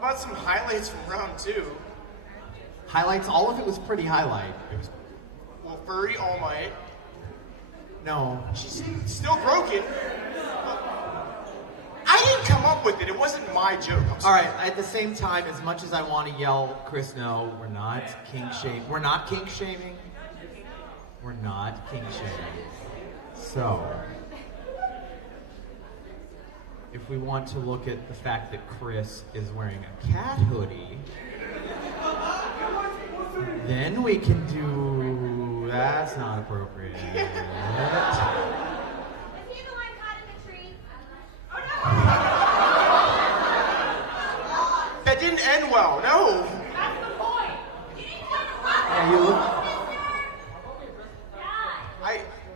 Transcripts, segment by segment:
about some highlights from round 2? Highlights? All of it was pretty highlight. Well, Furry All Might. No. She's still broken. I didn't come up with it. It wasn't my joke. All right. At the same time, as much as I want to yell, Chris, no, we're not kink shaming. We're not kink shaming. We're not kink shaming. So, if we want to look at the fact that Chris is wearing a cat hoodie, then we can do. That's not appropriate. Is he the one caught in the tree? Oh no! That didn't end well. No. That's the point. You didn't come to Yeah, you look.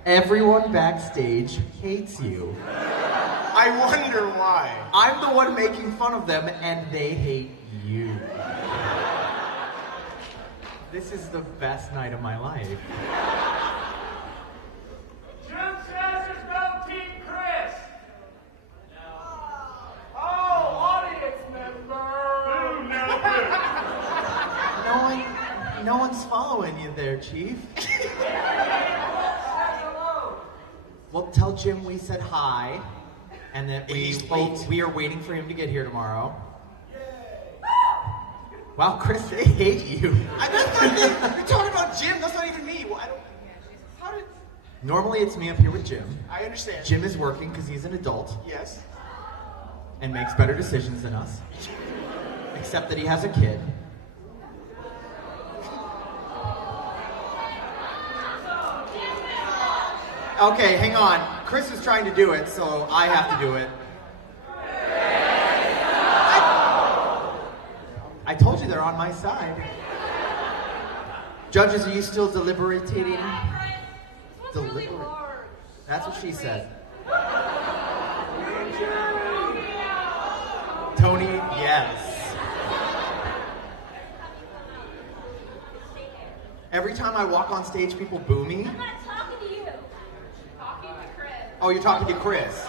Everyone backstage hates you. I wonder why. I'm the one making fun of them, and they hate you. This is the best night of my life. Jim says there's no Team Chris. Oh, audience member. No one's following you there, Chief. Well, tell Jim we said hi, and that we are waiting for him to get here tomorrow. Wow, Chris, they hate you. You're talking about Jim. That's not even me. Well, I don't. How did? Normally, it's me up here with Jim. I understand. Jim is working because he's an adult Yes. and makes better decisions than us, except that he has a kid. Okay, hang on. Chris is trying to do it, so I have to do it. I told you they're on my side. Judges, are you still deliberating? That's what she said. Tony, yes. Every time I walk on stage, people boo me. I'm not talking to you. I'm talking to Chris. Oh, you're talking to Chris.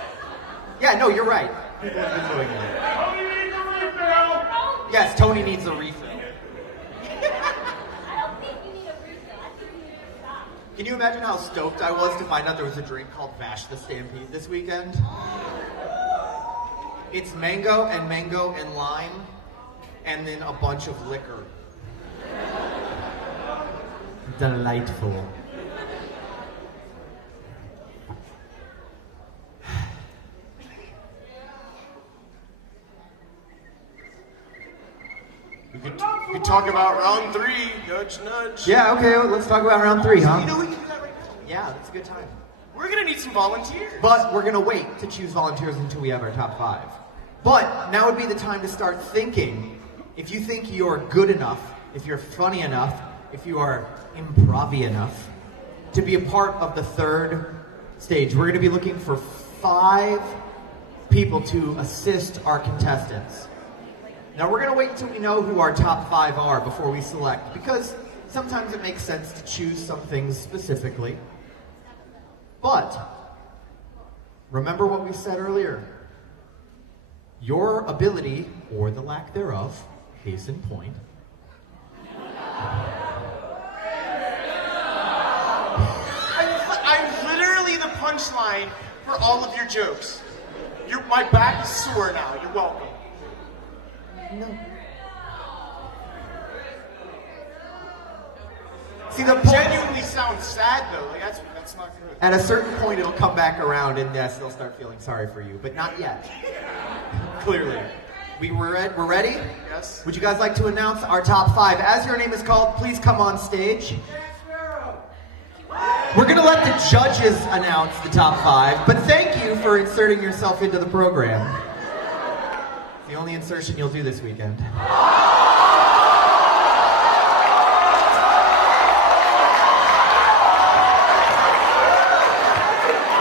Yeah, no, you're right. People have been doing it. Tony needs a refill. Yes, Tony needs a refill. I don't think you need a refill. I think you need to stop. Can you imagine how stoked I was to find out there was a drink called Vash the Stampede this weekend? It's mango and lime, and then a bunch of liquor. Delightful. We could talk about round 3. Nudge, nudge. Yeah, okay, well, let's talk about round 3, huh? You know we can do that right now. Yeah, that's a good time. We're gonna need some volunteers. But we're gonna wait to choose volunteers until we have our top 5. But now would be the time to start thinking. If you think you're good enough, if you're funny enough, if you are improv-y enough to be a part of the 3rd stage, we're gonna be looking for 5 people to assist our contestants. Now we're gonna wait until we know who our top 5 are before we select, because sometimes it makes sense to choose some things specifically. But remember what we said earlier. Your ability, or the lack thereof, case in point, I'm literally the punchline for all of your jokes. My back is sore now. You're welcome. no. See, the Genuinely sounds sad though. Like that's not good. at a certain point it'll come back around, and yes, they'll start feeling sorry for you, but not yet. Clearly. We're ready? Yes. Would you guys like to announce our top 5? As your name is called, please come on stage. We're going to let the judges announce the top 5, but thank you for inserting yourself into the program. It's the only insertion you'll do this weekend.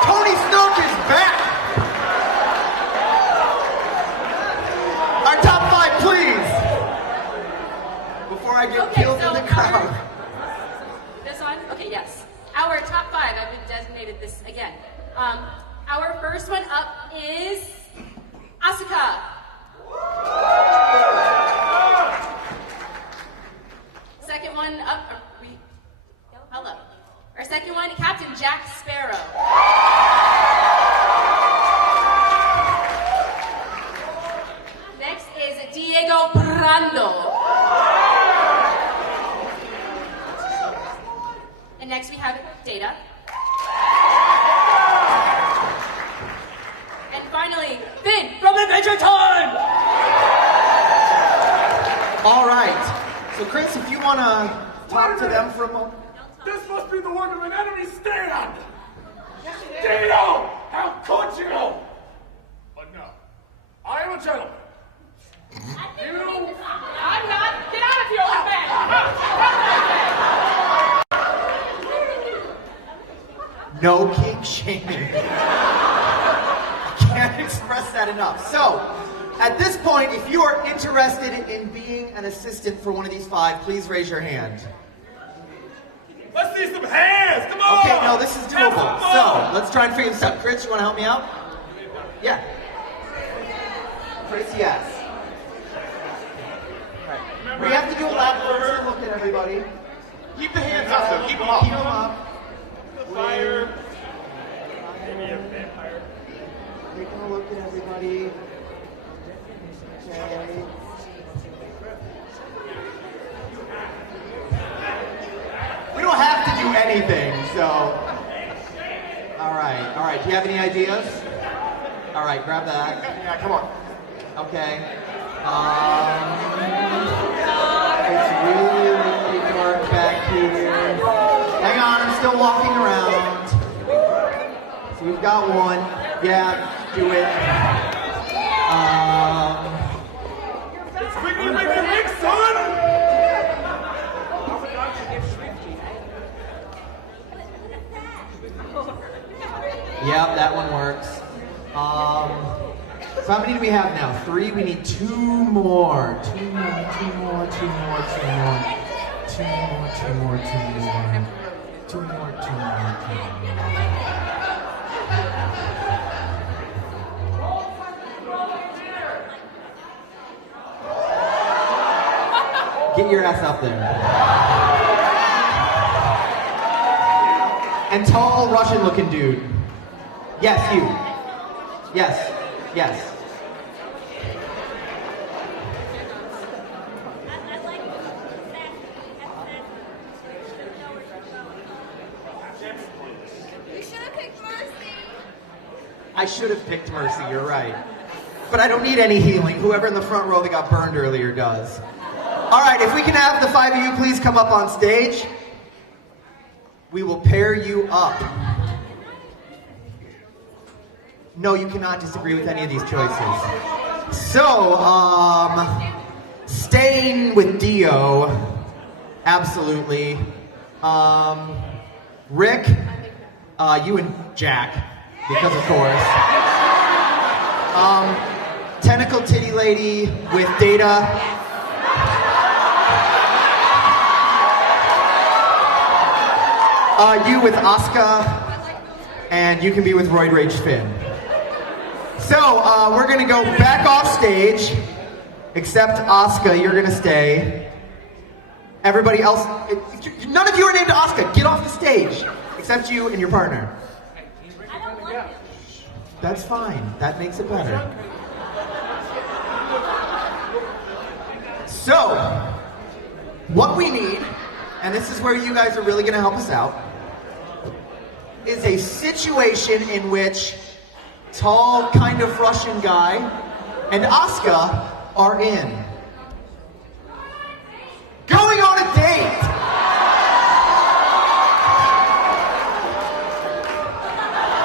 Tony Snook is back! Our top 5, please! Before I get killed in the crowd. This one? Okay, yes. Our top 5, I've been designated this again. Our first one up is Asuka. Brando. And next we have Data. And finally, Finn from Adventure Time! All right. So, Chris, if you want to talk to them for a moment. This must be the work of an enemy stand! Dino! How could you? But no, I am a gentleman. I'm not. Get out of here, old man! No kink shaming. I can't express that enough. So, at this point, if you are interested in being an assistant for one of these 5, please raise your hand. Let's see some hands! Come on! Okay, no, this is doable. So, let's try and figure this out. Chris, you want to help me out? Yeah. Chris, yes. We have to do a lap first. Look at everybody. Keep the hands up, though. Keep them up. Keep them up. Fire. Maybe a vampire. Taking a look at everybody. Okay. We don't have to do anything, so. All right. Do you have any ideas? All right, grab that. Yeah, come on. Okay. It's really dark back here. Hang on, I'm still walking around. So we've got one. Yeah, do it. It's quickly making a mix, son! Yep, that one works. So how many do we have now? 3? We need 2 more. 2 more. 2 more. 2 more. 2 more. 2 more. 2 more. 2 more. 2 more. 2 more. 2 more. Get your ass up there. And tall Russian-looking dude. Yes, you. Yes. Yes. You should have picked Mercy. I should have picked Mercy, you're right. But I don't need any healing. Whoever in the front row that got burned earlier does. All right, if we can have the 5 of you please come up on stage. We will pair you up. No, you cannot disagree with any of these choices. So, staying with Dio, absolutely. Rick, you and Jack, because of course. Tentacle Titty Lady with Data. You with Asuka, and you can be with Roid Rage Finn. So, we're gonna go back off stage, except Asuka, you're gonna stay. Everybody else, none of you are named Asuka, get off the stage, except you and your partner. I don't want him. That's fine, that makes it better. So, what we need, and this is where you guys are really gonna help us out, is a situation in which tall, kind of Russian guy and Asuka are in. Going on a date!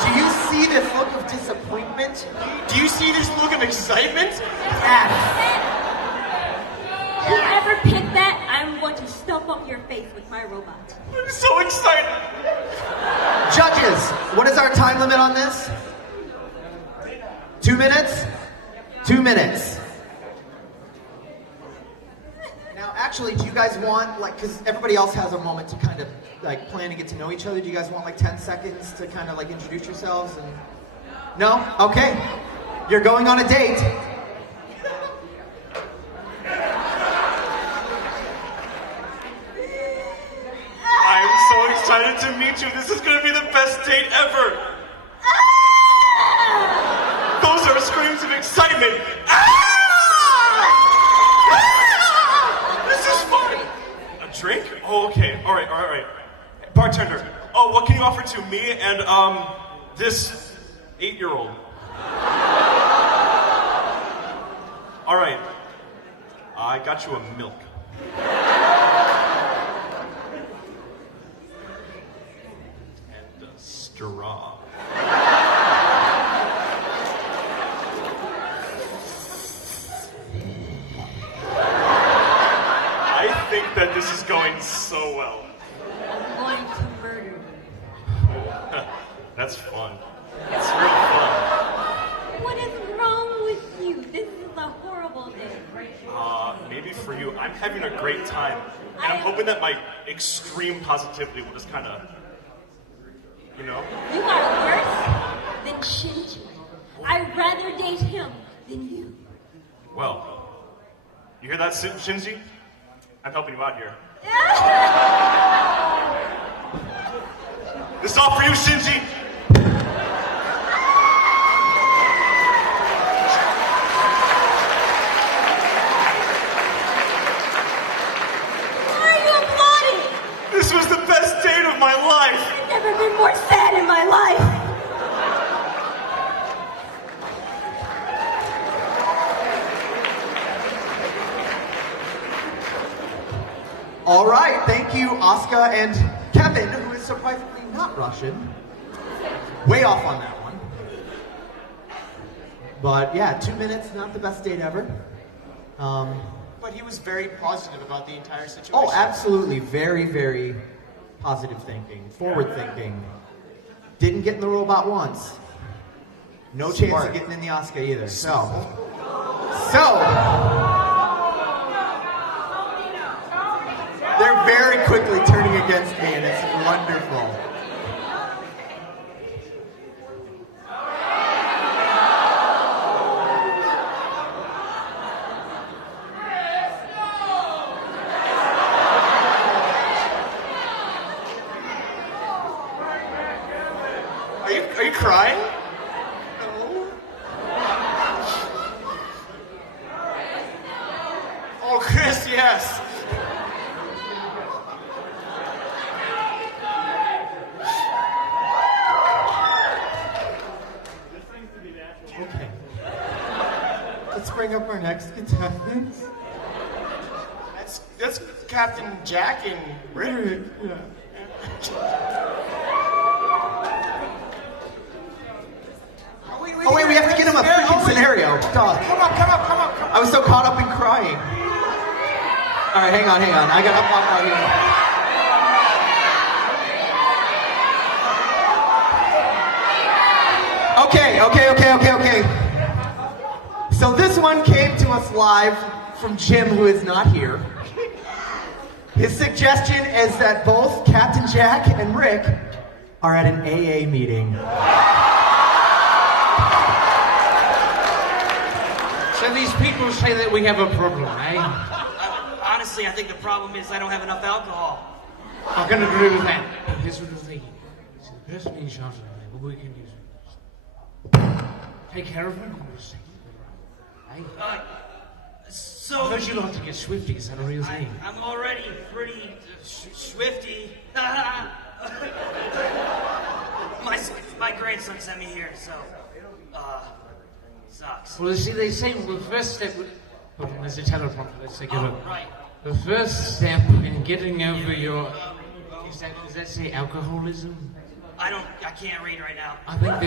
Do you see this look of disappointment? Do you see this look of excitement? Yes. Whoever picked that, I'm going to stomp up your face with my robot. I'm so excited. Judges, what is our time limit on this? 2 minutes? 2 minutes. Now, actually, do you guys want, because everybody else has a moment to kind of, plan to get to know each other. Do you guys want, 10 seconds to kind of, introduce yourselves? And no? Okay. You're going on a date. I'm so excited to meet you. This is going to be the best date ever. Those are screams of excitement. Ah! Oh, okay. All right. Bartender. Oh, what can you offer to me and this 8-year-old? All right. I got you a milk. And a straw. I think that this is going so well. I'm going to murder you. That's fun. It's real fun. What is wrong with you? This is a horrible day. Maybe for you, I'm having a great time. And I'm hoping that my extreme positivity will just kind of, you know? You are worse than Shinji. I'd rather date him than you. Well, you hear that, Shinji? I'm helping you out here. This is all for you, Shinji! Why are you applauding? This was the best date of my life! I've never been more sad in my life. All right, thank you, Asuka and Kevin, who is surprisingly not Russian. Way off on that one. But yeah, 2 minutes, not the best date ever. But he was very positive about the entire situation. Oh, absolutely. Very, very positive thinking, forward thinking. Didn't get in the robot once. No chance Smart. of getting in the Asuka either. So, they're very quickly turning against me, and it's wonderful. Are you crying? No. Oh, Chris, yes. Okay. Let's bring up our next contestants. That's Captain Jack and Rick. Oh wait, we have to get him a freaking scenario. Duh. Come on. I was so caught up in crying. All right, hang on. I got up here. Okay. So this one came to us live from Jim, who is not here. His suggestion is that both Captain Jack and Rick are at an AA meeting. So these people say that we have a problem, eh? Honestly, I think the problem is I don't have enough alcohol. I can agree with that. Here's what I'm thinking. So the person in charge of that, what we can do is take care of him and we'll take him. Hey? So... I heard you like to get swifty. Is that a real thing? I'm already pretty swifty. my grandson sent me here, so... sucks. Well, you see, they say the first step... Hold on, there's a teleprompter. Let's take a look. Right. The first step in getting over your... Does that say alcoholism? I can't read right now. I think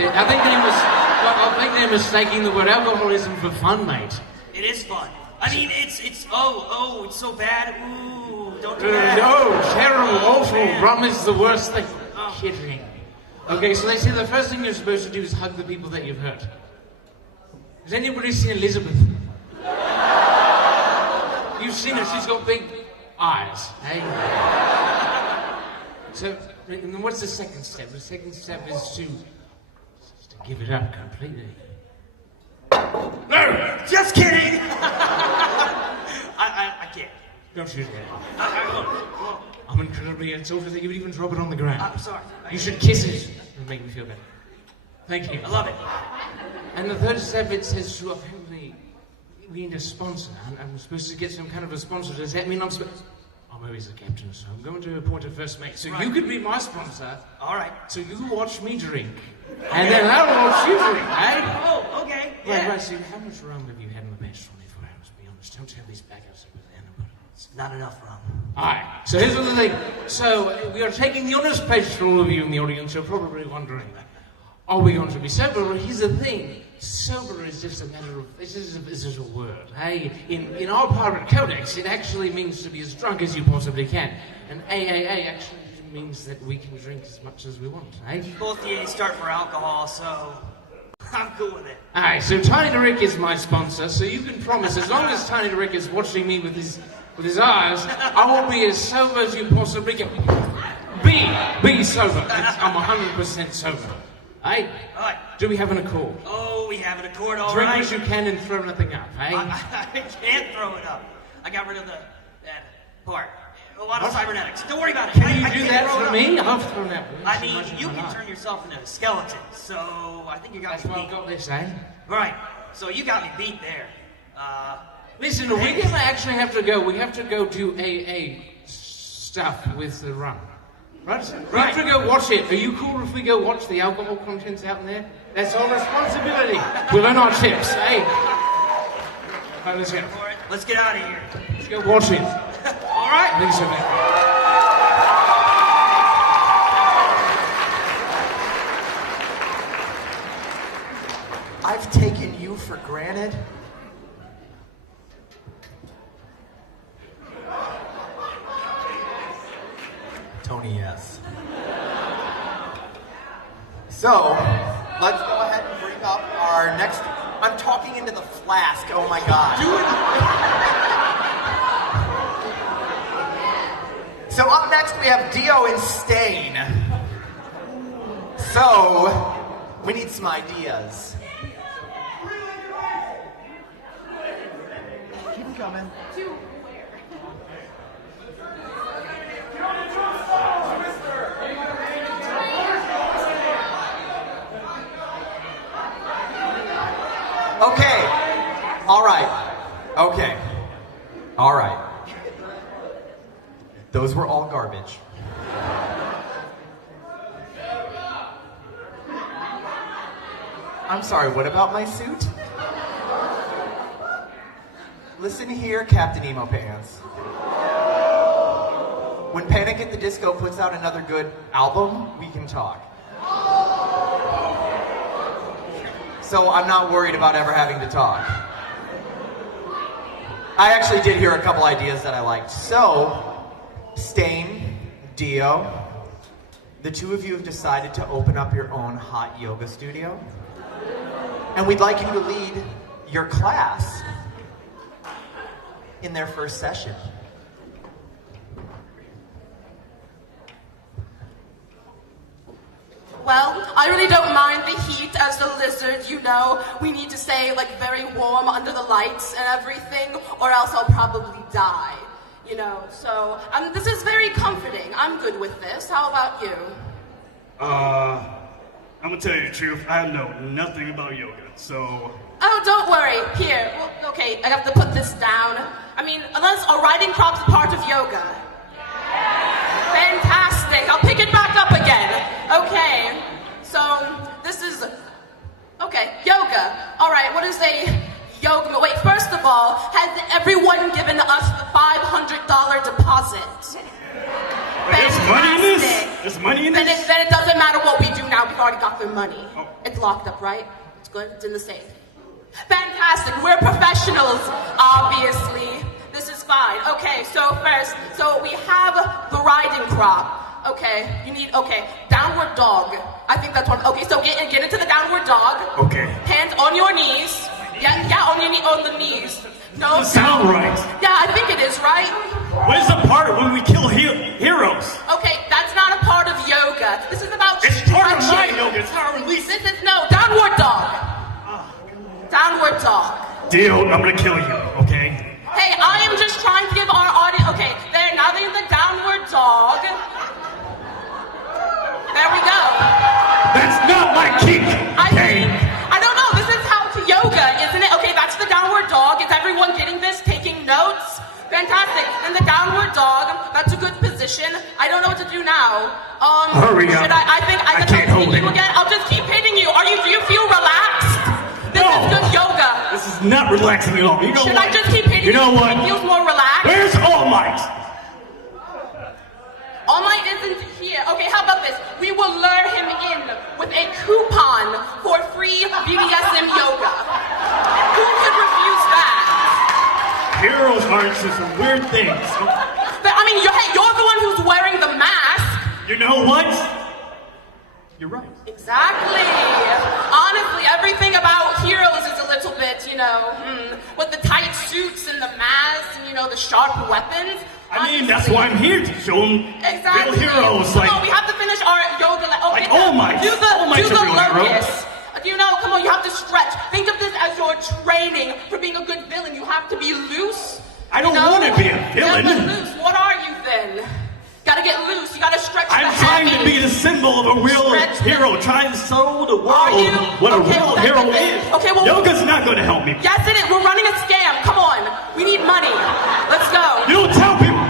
they're mistaking the word alcoholism for fun, mate. It is fun. I mean, it's so bad. Ooh, don't do that. No, terrible, awful. Man. Rum is the worst thing. Oh. Kidding. Okay, so they say the first thing you're supposed to do is hug the people that you've hurt. Has anybody seen Elizabeth? You've seen her, she's got big eyes, eh? So, and then what's the second step? The second step is to give it up completely. No, just kidding. I can't. Don't shoot it. I'm incredibly insulted that you would even drop it on the ground. I'm sorry. You should kiss it and make me feel better. Thank you. I love it. And the third step, it says to apparently we need a sponsor. I'm supposed to get some kind of a sponsor. Does that mean I'm Mo is the captain, so I'm going to appoint a first mate. So Right. you could be my sponsor. All right. So you watch me drink, and then I'll watch you drink, eh? Oh, okay. Yeah. Right, so how much rum have you had in the past 24 hours? Be honest, don't tell these backouts up at the end of it. It's not enough rum. Alright, so here's the thing. So we are taking the honest pledge for all of you in the audience. You're probably wondering, are we going to be sober? Well, here's the thing. Sober is just a matter of, this is a word. Hey, in our pirate codex, it actually means to be as drunk as you possibly can. And AAA actually means that we can drink as much as we want, eh? Both the A's start for alcohol, so I'm cool with it. Alright, so Tiny Rick is my sponsor, so you can promise, as long as Tiny Rick is watching me with his eyes, I will be as sober as you possibly can. Be sober. I'm 100% sober. Hey, All right. do we have an accord? Oh, we have an accord, all Drink right. as you can and throw nothing up, hey? I can't throw it up. I got rid of that part. A lot of cybernetics. Don't worry about it. Can I you can't do that throw it for up. me? I've thrown up. I mean, you can turn yourself into a skeleton, so I think you got That's me why beat. I've got this, eh? Right. So you got me beat there. Listen, we don't actually have to go. We have to go do AA stuff with the rum. Right? We have to go watch it. Are you cool if we go watch the alcohol contents out in there? That's our responsibility. We'll earn our chips, eh? Right, let's go. All right, let's get out of here. Let's go watch it. All right. I think so, man. I've taken you for granted. Tony, yes. So, let's go ahead and bring up our next. I'm talking into the flask. Oh my god. So up next we have Dio and Stain. So, we need some ideas. Keep them coming. Okay. All right. Okay. All right. Those were all garbage. I'm sorry, what about my suit? Listen here, Captain Emo Pants. When Panic at the Disco puts out another good album, we can talk. So I'm not worried about ever having to talk. I actually did hear a couple ideas that I liked. So, Stain, Dio, the two of you have decided to open up your own hot yoga studio. And we'd like you to lead your class in their first session. Well, I really don't mind the heat as the lizard, you know. We need to stay like very warm under the lights and everything, or else I'll probably die, you know. So, this is very comforting. I'm good with this. How about you? I'm gonna tell you the truth. I know nothing about yoga, so. Oh, don't worry. Here. Well, okay, I have to put this down. I mean, unless a riding crop's a part of yoga. Fantastic. I'll pick it back up again. Okay. So, this is... Okay, yoga. All right, what is a yoga... Wait, first of all, has everyone given us the $500 deposit? There's money in this? Fantastic. There's money in Then this? it doesn't matter what we do now. We've already got their money. Oh. It's locked up, right? It's good. It's in the safe. Fantastic. We're professionals, obviously. This is fine. Okay, so first, we have the riding crop. Okay, you need, downward dog. I think that's one. Okay, so get into the downward dog. Okay. Hands on your knees. Yeah, on the knees. No. Doesn't sound right. Yeah, I think it is, right? What is the part of when we kill heroes? Okay, that's not a part of yoga. This is about It's part of my stretching. yoga. It's how I release it. This is, no, downward dog. Downward dog. Deal, I'm gonna kill you, okay? Hey, I am just trying to give our audience, okay, there, now they're in the downward dog. There we go. That's not my kick, okay? I don't know, this is how to yoga, isn't it? Okay, that's the downward dog. Is everyone getting this, taking notes? Fantastic. And the downward dog, to do now? Hurry up. Should I think I can can't help hold you it. again? I'll just keep hitting you. Do you feel relaxed? This is good yoga. This is not relaxing at all. You know Should what? I just keep hitting You know what? It feels more relaxed. Where's All Might? All Might isn't here. Okay, how about this? We will lure him in with a coupon for free BDSM yoga. Who could refuse that? Heroes are into some weird things. But, I mean, you're the one who's wearing the mask. You know what? You're right. Exactly. Honestly, everything about heroes is a little bit, with the tight suits and the masks and, the sharp weapons. I mean, that's why I'm here, to show them Exactly. real heroes. Come on, we have to finish our yoga. Like All Might. Do All Might's the a real hero. locust. Come on, you have to stretch. Think of this as your training for being a good villain. You have to be loose. I don't want to be a villain. Yeah, but loose. What are you then? Gotta get loose. You gotta stretch the I'm trying to be the symbol of a real Stretch hero, trying to show the Are world you? what a Okay, real well, hero that's it. is. Okay, well- Yoga's not going to help me. Yes, it is. We're running a scam. Come on. We need money. Let's go. You don't tell people.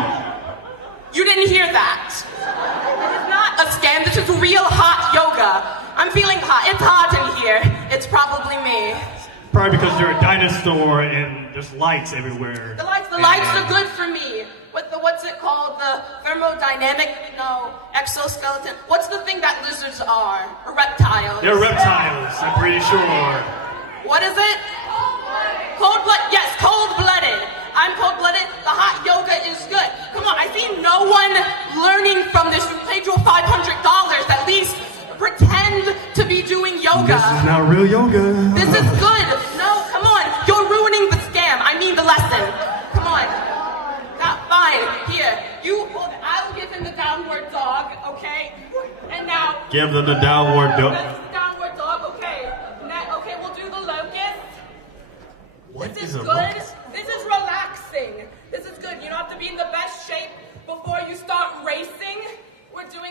You didn't hear that. It's not a scam. This is real hot yoga. I'm feeling hot. It's hot in here. It's probably me. Probably because you're a dinosaur and there's lights everywhere. The lights are good for me. With the, what's it called? The thermodynamic, exoskeleton. What's the thing that lizards are? Or reptiles? They're reptiles, I'm pretty sure. What is it? Cold-blooded. Yes, cold-blooded. I'm cold-blooded. The hot yoga is good. Come on, I see no one learning from this. You paid your $500. At least pretend to be doing yoga. This is not real yoga. This is good. No, come on. You're ruining the scam. I mean the lesson. Come on. Fine. Here. I'll give him the downward dog, okay? And now. Give them the downward dog. That's the downward dog, okay. Okay, we'll do the locust. This is good. This is relaxing. This is good. You don't have to be in the best shape before you start racing.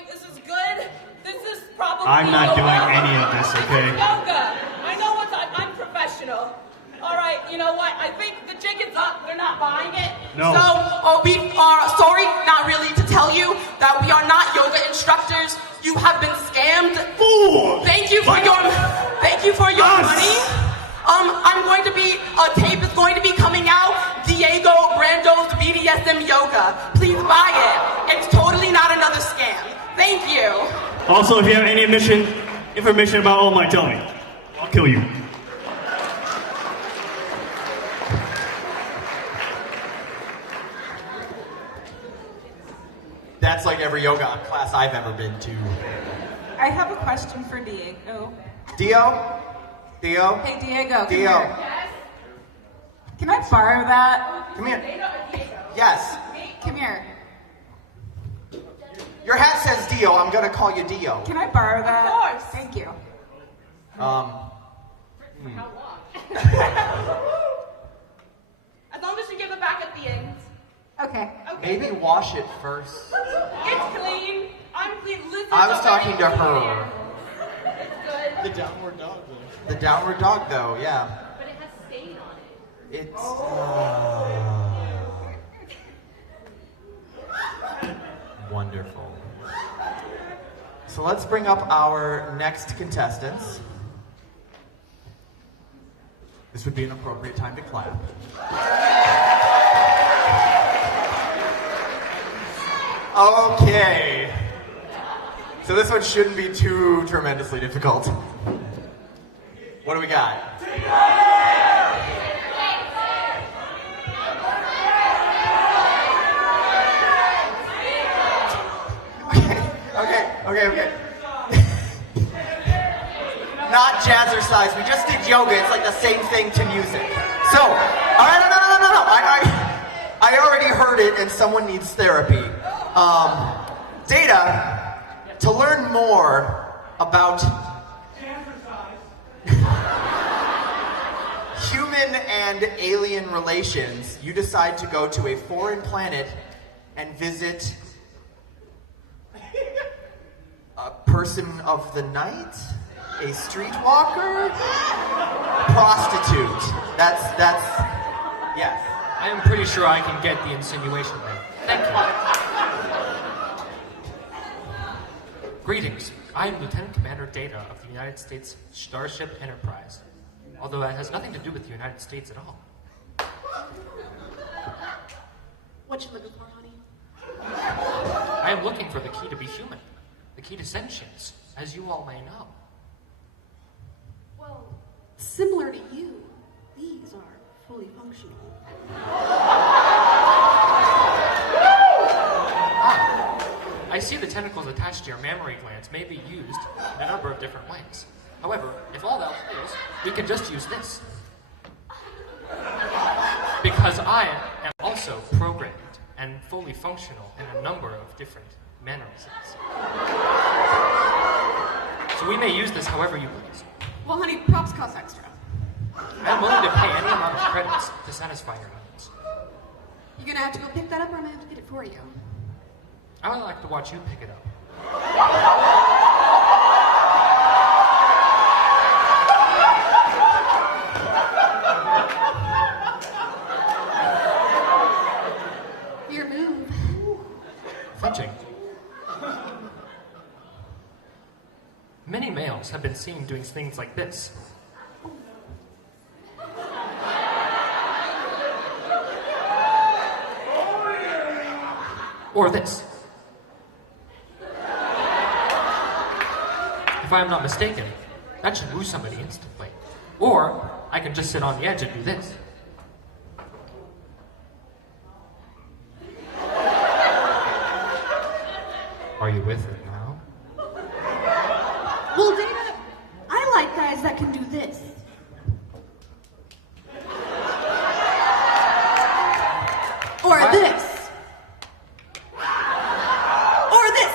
This is good. This is probably I'm not yoga. doing any of this, okay? This is yoga. I know I'm professional. All right, you know what? I think the jig is up. They're not buying it. No. So we are sorry, not really, to tell you that we are not yoga instructors. You have been scammed. Fool! Thank you for your money. I'm going to be a tape is going to be coming out. Diego Brando's BDSM yoga. Please buy it. It's totally not another scam. Thank you. Also, if you have any information about All Might, tell me. I'll kill you. That's like every yoga class I've ever been to. I have a question for Diego. Dio? Hey, Diego. Come Dio. here. Can I borrow that? Come here. Yes. Come here. Your hat says Dio. I'm gonna call you Dio. Can I borrow that? Of course. Thank you. As long as you give it back at the end. Okay. Maybe wash it first. It's clean. I'm clean. Lizards I was are talking to very clean her. here. It's good. The downward dog, though. The downward dog, though, yeah. But it has stain on it. It's. Wonderful. So let's bring up our next contestants. This would be an appropriate time to clap. Okay. So this one shouldn't be too tremendously difficult. What do we got? Okay. Not jazzercise. We just did yoga. It's like the same thing to music. So, all right, no. I already heard it, and someone needs therapy. Data, to learn more about human and alien relations, you decide to go to a foreign planet and visit a person of the night, a streetwalker, prostitute. That's yes. I am pretty sure I can get the insinuation there. Thank you. Greetings. I am Lieutenant Commander Data of the United States Starship Enterprise. Although that has nothing to do with the United States at all. What you looking for, honey? I am looking for the key to be human. The key to sentience, as you all may know. Well, similar to you, these are fully functional. I see the tentacles attached to your mammary glands may be used in a number of different ways. However, if all else fails, we can just use this. Because I am also programmed and fully functional in a number of different mannerisms. So we may use this however you please. Well, honey, props cost extra. I'm willing to pay any amount of credits to satisfy your needs. You gonna have to go pick that up, or I'm gonna have to get it for you? I would like to watch you pick it up. Your move. Fetching. Many males have been seen doing things like this. Or this. If I am not mistaken, that should lose somebody instantly. Or I can just sit on the edge and do this. Are you with it now? Well, Dana, I like guys that can do this. Or What? this. Or this.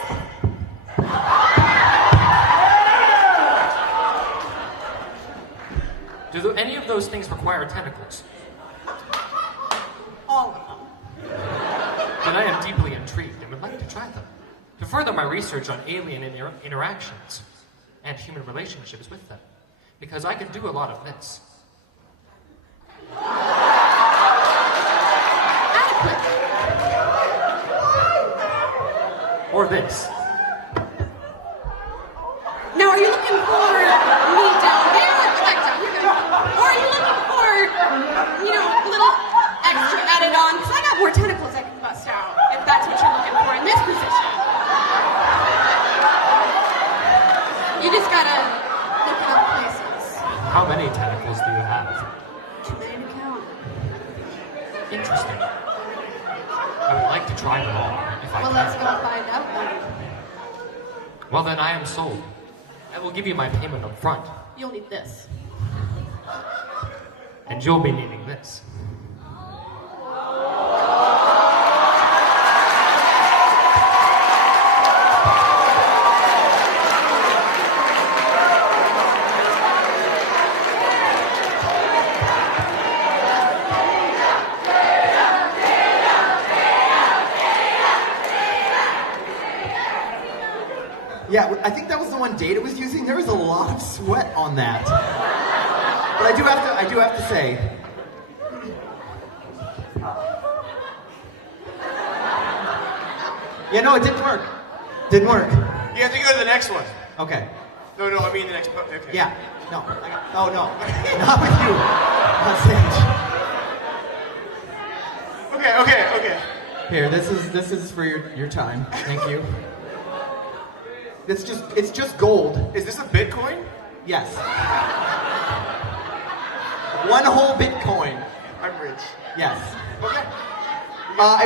Do any of those things require tentacles? All of them. Then I am deeply intrigued and would like to try them. To further my research on alien interactions and human relationships with them. Because I can do a lot of this. Or this. Now, are you looking for me down there? Like down here? Or are you looking for, you know, a little extra added on? Because I got more tentacles I can bust out, if that's what you're looking for in this position. You just gotta look in other places. How many tentacles do you have? Too many to count. Interesting. I would like to try them all, if I Well, can. let's go find out then. Well, then I am sold. I will give you my payment up front, You'll need this. and you'll be needing this. Yeah, I think that was the one Data was using. There was a lot of sweat on that. But I do have to say, yeah, no, it didn't work. Didn't work. You have to go to the next one. Okay. No, I mean the next. Okay. Yeah. No. Oh no. Not with you. On stage. Okay. Here, this is for your time. Thank you. It's just gold. Is this a Bitcoin? Yes. One whole Bitcoin. I'm rich. Yes. Okay.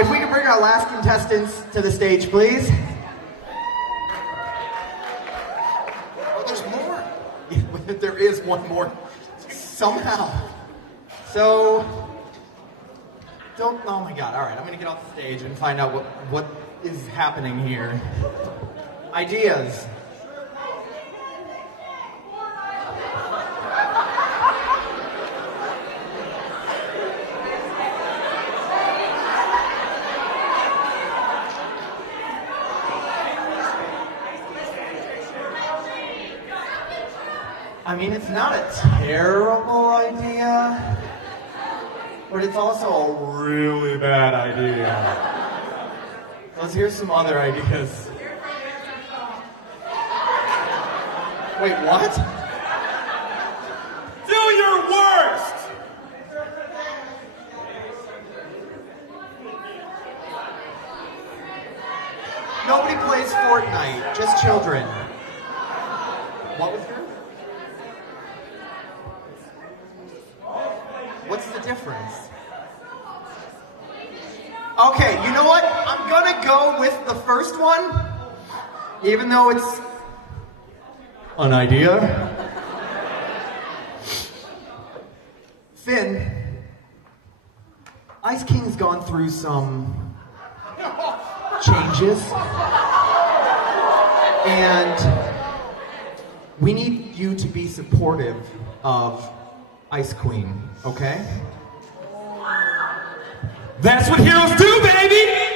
If we can bring our last contestants to the stage, please. Oh, there's more. There is one more. Somehow. So, oh my god, alright, I'm gonna get off the stage and find out what is happening here. Ideas. I mean, it's not a terrible idea, but it's also a really bad idea. Let's hear some other ideas. Wait, what? Do your worst! Nobody plays Fortnite, just children. What was yours? What's the difference? Okay, you know what? I'm gonna go with the first one, even though it's an idea. Finn, Ice King's gone through some changes, and we need you to be supportive of Ice Queen, okay? That's what heroes do, baby!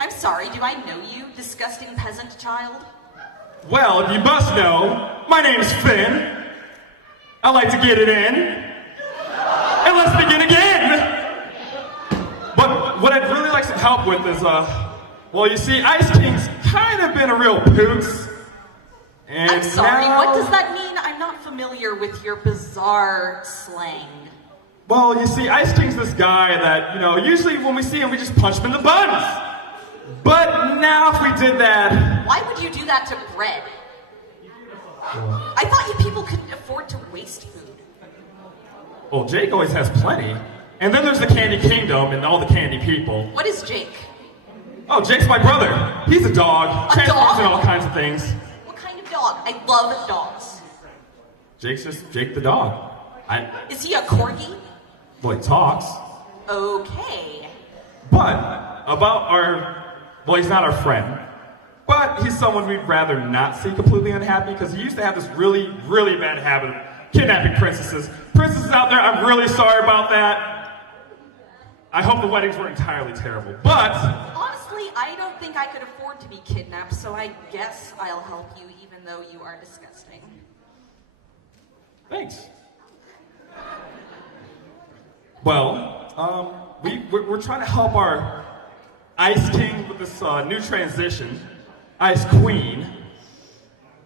I'm sorry, do I know you, disgusting peasant child? Well, you must know, my name's Finn. I like to get it in. And let's begin again! But what I'd really like some help with is, well, you see, Ice King's kind of been a real poots. And I'm sorry, now, what does that mean? I'm not familiar with your bizarre slang. well, you see, Ice King's this guy that, you know, usually when we see him, we just punch him in the buns. But now if we did that... Why would you do that to bread? I thought you people couldn't afford to waste food. Well, Jake always has plenty. And then there's the Candy Kingdom and all the candy people. What is Jake? Oh, Jake's my brother. He's a dog. A Transforms dog? in all kinds of things. What kind of dog? I love dogs. Jake's just Jake the dog. Is he a corgi? Well, he talks. Okay. But about our... Well, he's not our friend. But he's someone we'd rather not see completely unhappy because he used to have this really, really bad habit of kidnapping princesses. Princesses out there, I'm really sorry about that. I hope the weddings were entirely terrible. But... Honestly, I don't think I could afford to be kidnapped, so I guess I'll help you even though you are disgusting. Thanks. Well, we're trying to help our Ice King with this new transition, Ice Queen,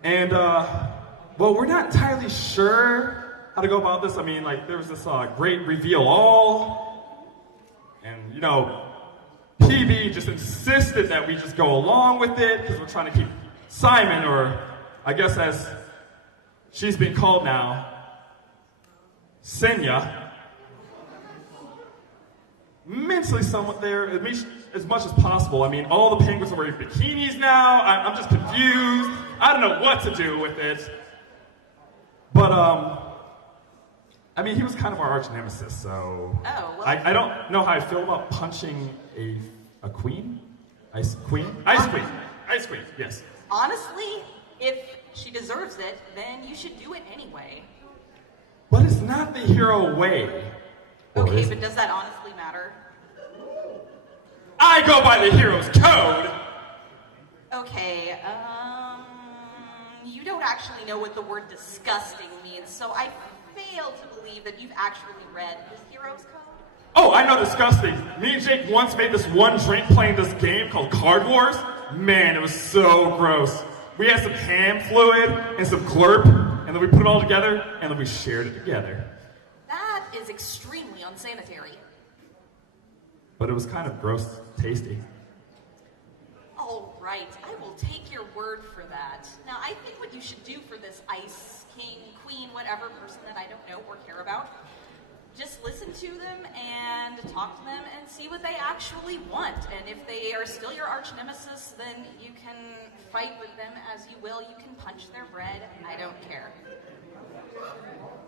and well, we're not entirely sure how to go about this. I mean, like, there was this great reveal all, and you know, PB just insisted that we just go along with it because we're trying to keep Simon, or I guess as she's being called now, Senya, mentally somewhat there, at least as much as possible. I mean, all the penguins are wearing bikinis now. I'm just confused. I don't know what to do with it. But, I mean, he was kind of our arch nemesis, so... Oh, well... I don't know how I feel about punching a queen? Ice Queen? Ice Queen. Ice Queen, yes. Honestly, if she deserves it, then you should do it anyway. But it's not the hero way. Okay, but does that honestly matter? I go by the hero's code! Okay, you don't actually know what the word disgusting means, so I fail to believe that you've actually read the hero's code. Oh, I know disgusting. Me and Jake once made this one drink playing this game called Card Wars. Man, it was so gross. We had some ham fluid and some glurp, and then we put it all together, and then we shared it together. That is extremely unsanitary. But it was kind of gross tasty. All right, I will take your word for that. Now, I think what you should do for this Ice King, Queen, whatever person that I don't know or care about, just listen to them and talk to them and see what they actually want. And if they are still your arch nemesis, then you can fight with them as you will. You can punch their bread. I don't care.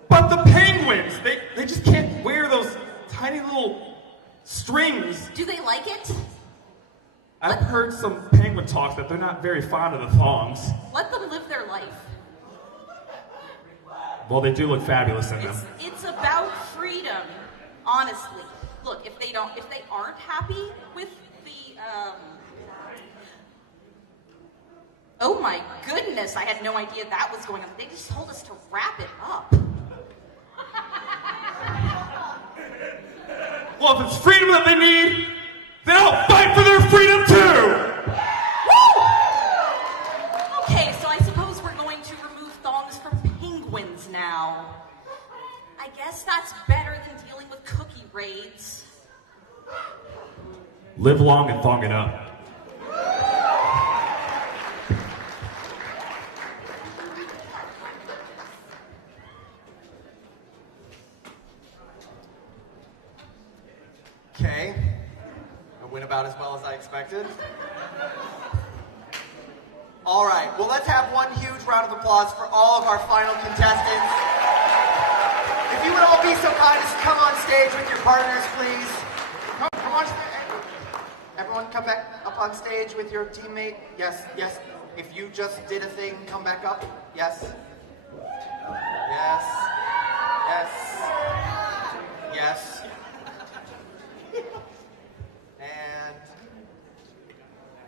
But the penguins, they just can't wear those tiny little strings. Do they like it? I've heard some penguin talk that they're not very fond of the thongs. Let them live their life. Well, they do look fabulous in them. It's about freedom, honestly. Look, if they aren't happy with the, oh my goodness, I had no idea that was going on. They just told us to wrap it up. Well, if it's freedom that they need, then I'll fight for their freedom too! I guess that's better than dealing with cookie raids. Live long and thong it up. Okay. I went about as well as I expected. All right. Well, let's have one huge round of applause for all of our final contestants. If you would all be so kind as to come on stage with your partners, please. Come on stage. Everyone come back up on stage with your teammate. Yes, yes. If you just did a thing, come back up. Yes. Yes. Yes. Yes. And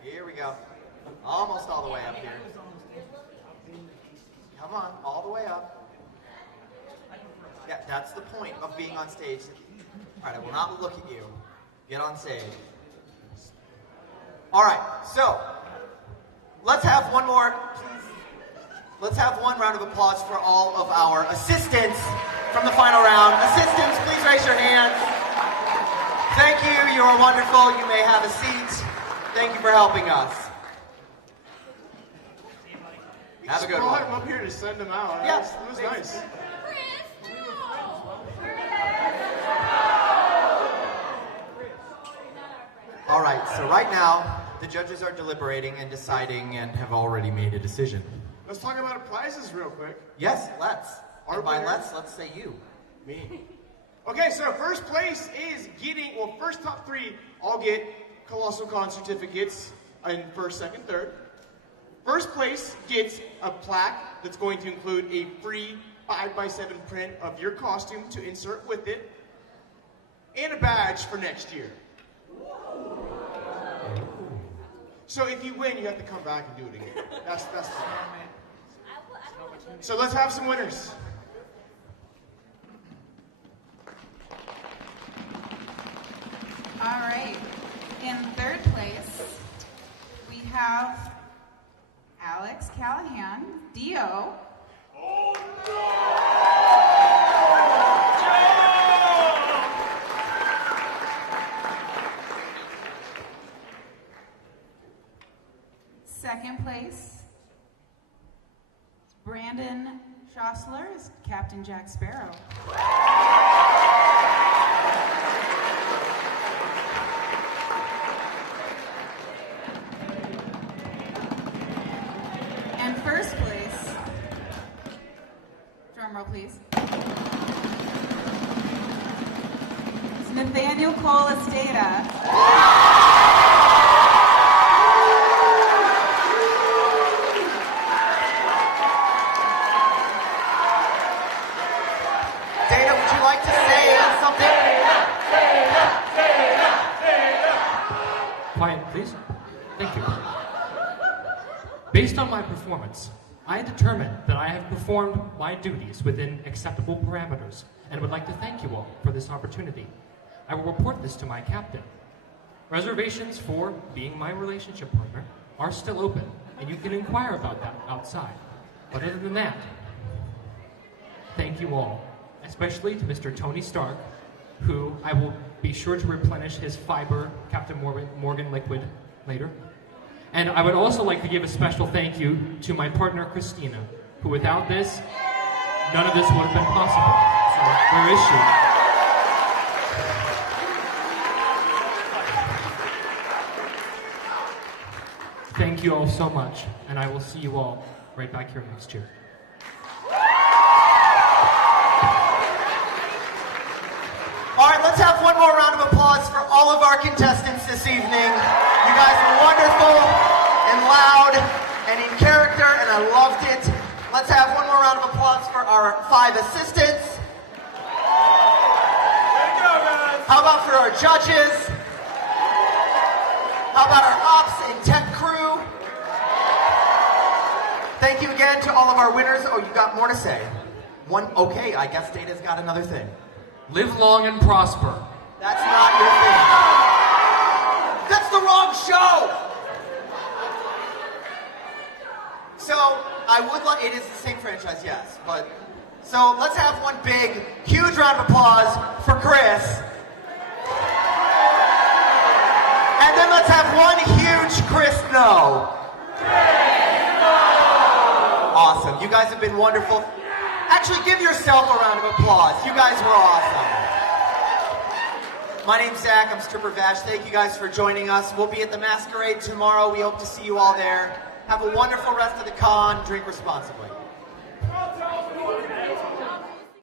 here we go. Almost all the way up here. Come on, all the way up. Yeah, that's the point of being on stage. All right, I will not look at you. Get on stage. All right, so let's have one more. Let's have one round of applause for all of our assistants from the final round. Assistants, please raise your hands. Thank you. You are wonderful. You may have a seat. Thank you for helping us. Have a good one. Brought him up here to send him out. Yes, It was nice. All right, so right now, the judges are deliberating and deciding and have already made a decision. Let's talk about prizes real quick. Yes, let's. Our And by winner- let's say you. Me. Okay, so first place is getting, well, first top three all get Colossalcon certificates in first, second, third. First place gets a plaque that's going to include a free 5x7 print of your costume to insert with it, and a badge for next year. So if you win, you have to come back and do it again. That's the So let's have some winners. All right. In third place, we have Alex Callahan, Dio. Second place, Brandon Schossler is Captain Jack Sparrow. And first place, drum roll please, it's Nathaniel Cole Esteta. Dana, would you like to say something? Quiet, please. Thank you. Based on my performance, I determined that I have performed my duties within acceptable parameters and would like to thank you all for this opportunity. I will report this to my captain. Reservations for being my relationship partner are still open, and you can inquire about that outside. But other than that, thank you all, especially to Mr. Tony Stark, who I will be sure to replenish his fiber Captain Morgan liquid later. And I would also like to give a special thank you to my partner, Christina, who without this, none of this would have been possible. So, where is she? Thank you all so much, and I will see you all right back here next year. All right, let's have one more round of applause for all of our contestants this evening. You guys were wonderful and loud and in character, and I loved it. Let's have one more round of applause for our 5 assistants. How about for our judges? How about our ops and tech crew? Thank you again to all of our winners. Oh, you got more to say? One, okay, I guess Data's got another thing. Live long and prosper. That's not your thing. That's the wrong show! So, I would like, it is the same franchise, yes, but So let's have one big, huge round of applause for Chris. And then let's have one huge Chris no. Awesome. You guys have been wonderful. Actually, give yourself a round of applause. You guys were awesome. My name's Zach. I'm Stripper Vash. Thank you guys for joining us. We'll be at the Masquerade tomorrow. We hope to see you all there. Have a wonderful rest of the con. Drink responsibly.